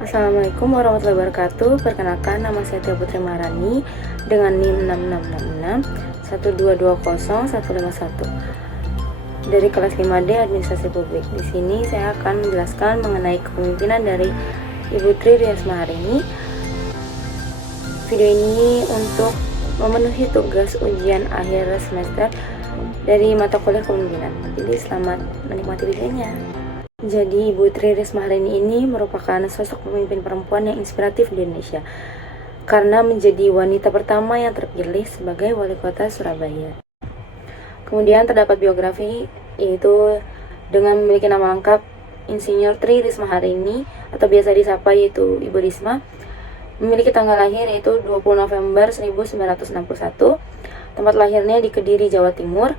Assalamualaikum warahmatullahi wabarakatuh. Perkenalkan, nama saya Tia Putri Maharani dengan NIM 6666 1220151 dari kelas 5D Administrasi Publik. Di sini saya akan menjelaskan mengenai kepemimpinan dari Ibu Tri Risma Harini. Video ini untuk memenuhi tugas ujian akhir semester dari mata kuliah kepemimpinan. Jadi selamat menikmati videonya. Jadi Ibu Tri Risma Harini ini merupakan sosok pemimpin perempuan yang inspiratif di Indonesia karena menjadi wanita pertama yang terpilih sebagai wali kota Surabaya. Kemudian terdapat biografi, yaitu dengan memiliki nama lengkap Insinyur Tri Risma Harini atau biasa disapa yaitu Ibu Risma, memiliki tanggal lahir yaitu 20 November 1961, tempat lahirnya di Kediri, Jawa Timur,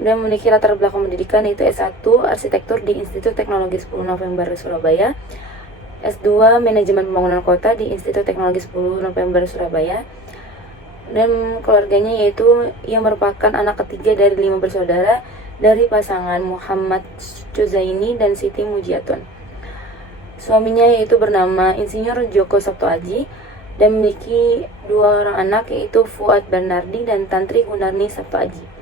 dan memiliki latar belakang pendidikan yaitu S1 Arsitektur di Institut Teknologi 10 November Surabaya, S2 Manajemen Pembangunan Kota di Institut Teknologi 10 November Surabaya, dan keluarganya yaitu yang merupakan anak ketiga dari 5 bersaudara dari pasangan Muhammad Cuzaini dan Siti Mujiatun. Suaminya yaitu bernama Insinyur Joko Sabto Aji dan memiliki 2 orang anak yaitu Fuad Bernardi dan Tantri Gunarni Sabto Aji.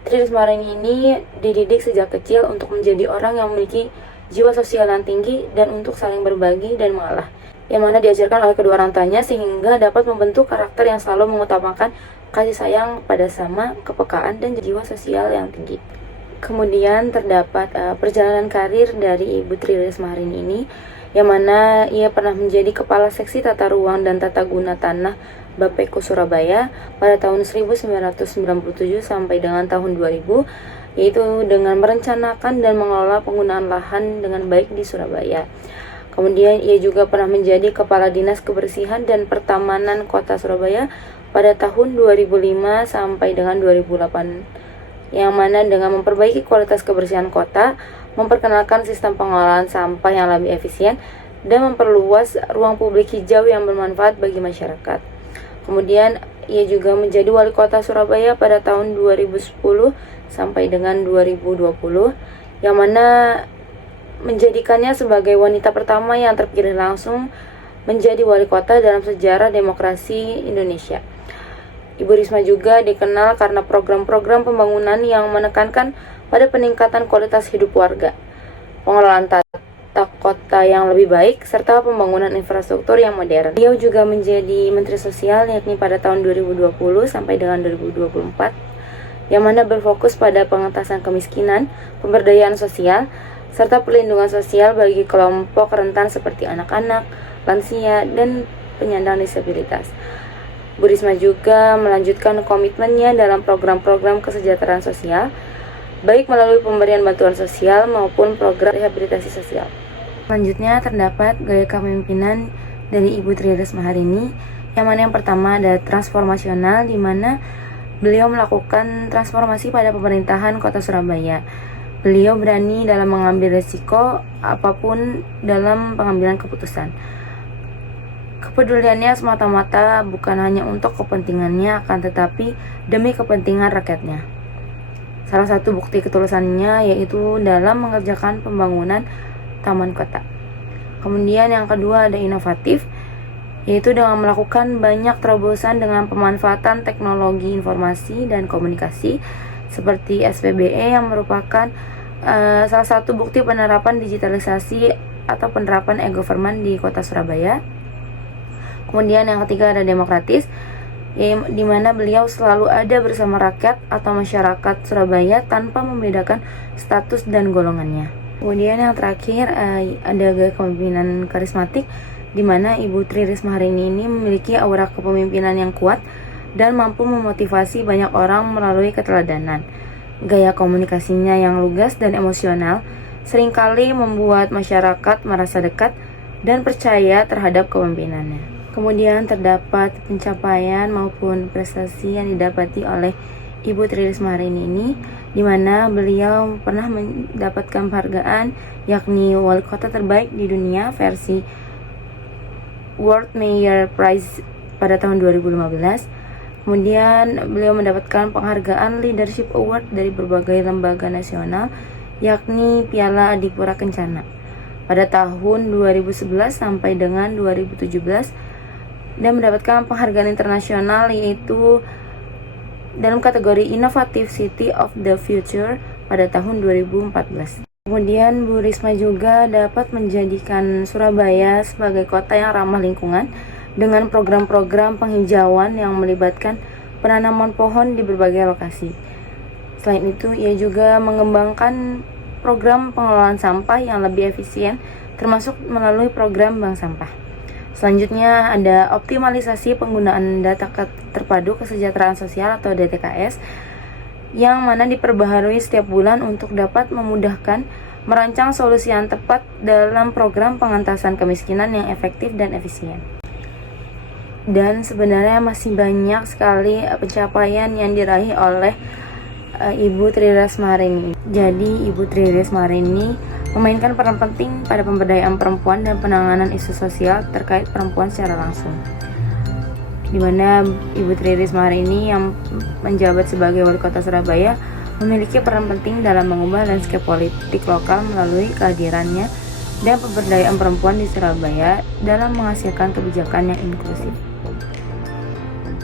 Tri Risma Harini ini dididik sejak kecil untuk menjadi orang yang memiliki jiwa sosial yang tinggi dan untuk saling berbagi dan mengalah, yang mana diajarkan oleh kedua orang tuanya sehingga dapat membentuk karakter yang selalu mengutamakan kasih sayang pada sama, kepekaan, dan jiwa sosial yang tinggi. Kemudian terdapat perjalanan karir dari Ibu Tri Risma Harini ini, yang mana ia pernah menjadi Kepala Seksi Tata Ruang dan Tata Guna Tanah Bapeko Surabaya pada tahun 1997 sampai dengan tahun 2000, yaitu dengan merencanakan dan mengelola penggunaan lahan dengan baik di Surabaya. Kemudian ia juga pernah menjadi Kepala Dinas Kebersihan dan Pertamanan Kota Surabaya pada tahun 2005 sampai dengan 2008, yang mana dengan memperbaiki kualitas kebersihan kota, memperkenalkan sistem pengelolaan sampah yang lebih efisien, dan memperluas ruang publik hijau yang bermanfaat bagi masyarakat. Kemudian ia juga menjadi wali kota Surabaya pada tahun 2010 sampai dengan 2020, yang mana menjadikannya sebagai wanita pertama yang terpilih langsung menjadi wali kota dalam sejarah demokrasi Indonesia. Ibu Risma juga dikenal karena program-program pembangunan yang menekankan pada peningkatan kualitas hidup warga, pengelolaan tata kota yang lebih baik, serta pembangunan infrastruktur yang modern. Beliau juga menjadi Menteri Sosial yakni pada tahun 2020 sampai dengan 2024, yang mana berfokus pada pengentasan kemiskinan, pemberdayaan sosial, serta perlindungan sosial bagi kelompok rentan seperti anak-anak, lansia, dan penyandang disabilitas. Bu Risma juga melanjutkan komitmennya dalam program-program kesejahteraan sosial, baik melalui pemberian bantuan sosial maupun program rehabilitasi sosial. Selanjutnya terdapat gaya kepemimpinan dari Ibu Tri Risma Harini, yang mana yang pertama ada transformasional, di mana beliau melakukan transformasi pada pemerintahan Kota Surabaya. Beliau berani dalam mengambil risiko apapun dalam pengambilan keputusan. Kepeduliannya semata-mata bukan hanya untuk kepentingannya, akan tetapi demi kepentingan rakyatnya. Salah satu bukti ketulusannya yaitu dalam mengerjakan pembangunan taman kota. Kemudian yang kedua ada inovatif, yaitu dengan melakukan banyak terobosan dengan pemanfaatan teknologi informasi dan komunikasi seperti SPBE yang merupakan salah satu bukti penerapan digitalisasi atau penerapan e-government di kota Surabaya. Kemudian yang ketiga ada demokratis, di mana beliau selalu ada bersama rakyat atau masyarakat Surabaya tanpa membedakan status dan golongannya. Kemudian yang terakhir ada gaya kepemimpinan karismatik, di mana Ibu Tri Risma Harini ini memiliki aura kepemimpinan yang kuat dan mampu memotivasi banyak orang melalui keteladanan. Gaya komunikasinya yang lugas dan emosional seringkali membuat masyarakat merasa dekat dan percaya terhadap kepemimpinannya. Kemudian terdapat pencapaian maupun prestasi yang didapati oleh Ibu Tri Risma Harini ini, di mana beliau pernah mendapatkan penghargaan yakni wali kota terbaik di dunia versi World Mayor Prize pada tahun 2015. Kemudian beliau mendapatkan penghargaan Leadership Award dari berbagai lembaga nasional yakni Piala Adipura Kencana. pada tahun 2011 sampai dengan 2017 dan mendapatkan penghargaan internasional yaitu dalam kategori Innovative City of the Future pada tahun 2014. Kemudian Bu Risma juga dapat menjadikan Surabaya sebagai kota yang ramah lingkungan dengan program-program penghijauan yang melibatkan penanaman pohon di berbagai lokasi. Selain itu, ia juga mengembangkan program pengelolaan sampah yang lebih efisien, termasuk melalui program bank sampah. Selanjutnya ada optimalisasi penggunaan data terpadu kesejahteraan sosial atau DTKS yang mana diperbaharui setiap bulan untuk dapat memudahkan merancang solusi yang tepat dalam program pengentasan kemiskinan yang efektif dan efisien. Dan sebenarnya masih banyak sekali pencapaian yang diraih oleh Ibu Tri Risma hari ini. Jadi Ibu Tri Risma hari ini memainkan peran penting pada pemberdayaan perempuan dan penanganan isu sosial terkait perempuan secara langsung. Di mana Ibu Tri Risma hari ini yang menjabat sebagai Wali Kota Surabaya memiliki peran penting dalam mengubah landscape politik lokal melalui kehadirannya dan pemberdayaan perempuan di Surabaya dalam menghasilkan kebijakan yang inklusif.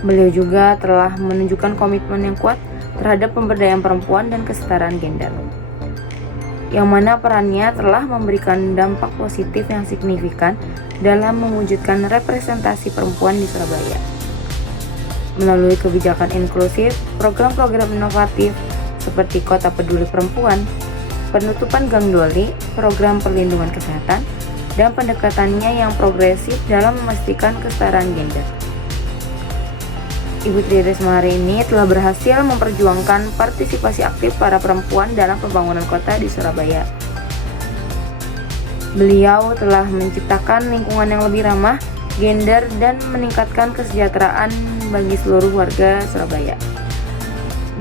Beliau juga telah menunjukkan komitmen yang kuat terhadap pemberdayaan perempuan dan kesetaraan gender, yang mana perannya telah memberikan dampak positif yang signifikan dalam mewujudkan representasi perempuan di Surabaya. Melalui kebijakan inklusif, program-program inovatif seperti Kota Peduli Perempuan, penutupan gang doli, program perlindungan kesehatan, dan pendekatannya yang progresif dalam memastikan kesetaraan gender. Ibu Tri Risma hari ini telah berhasil memperjuangkan partisipasi aktif para perempuan dalam pembangunan kota di Surabaya. Beliau telah menciptakan lingkungan yang lebih ramah gender dan meningkatkan kesejahteraan bagi seluruh warga Surabaya.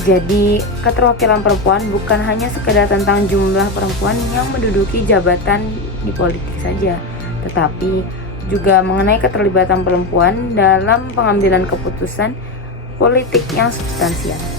Jadi, keterwakilan perempuan bukan hanya sekedar tentang jumlah perempuan yang menduduki jabatan di politik saja, tetapi juga mengenai keterlibatan perempuan dalam pengambilan keputusan politik yang substansial.